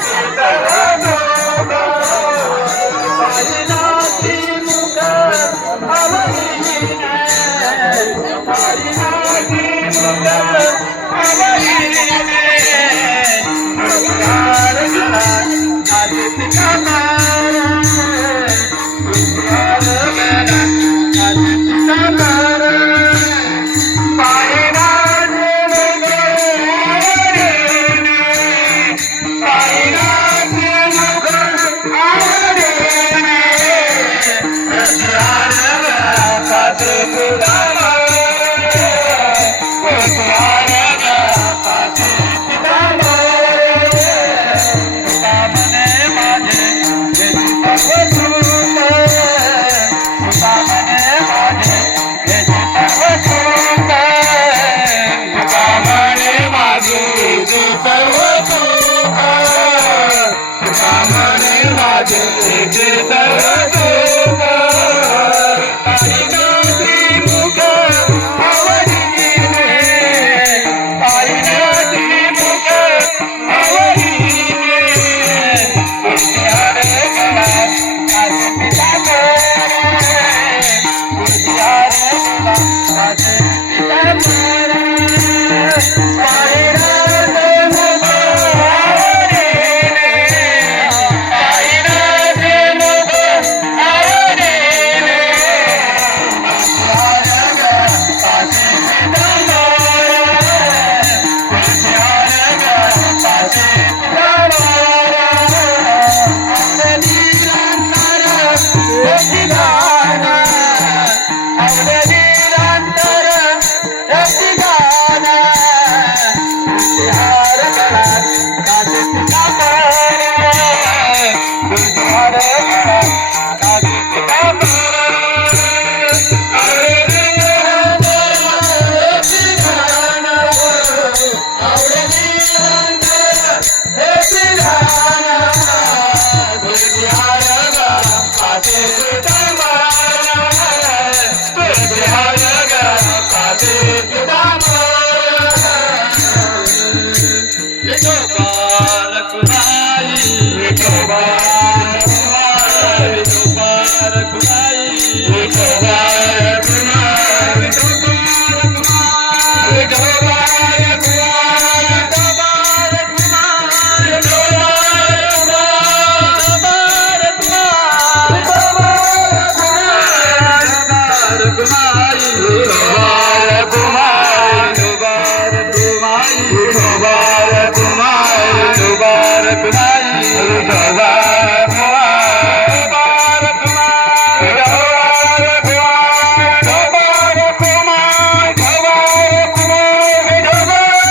Vamos! Yes, sir. Hare তোমার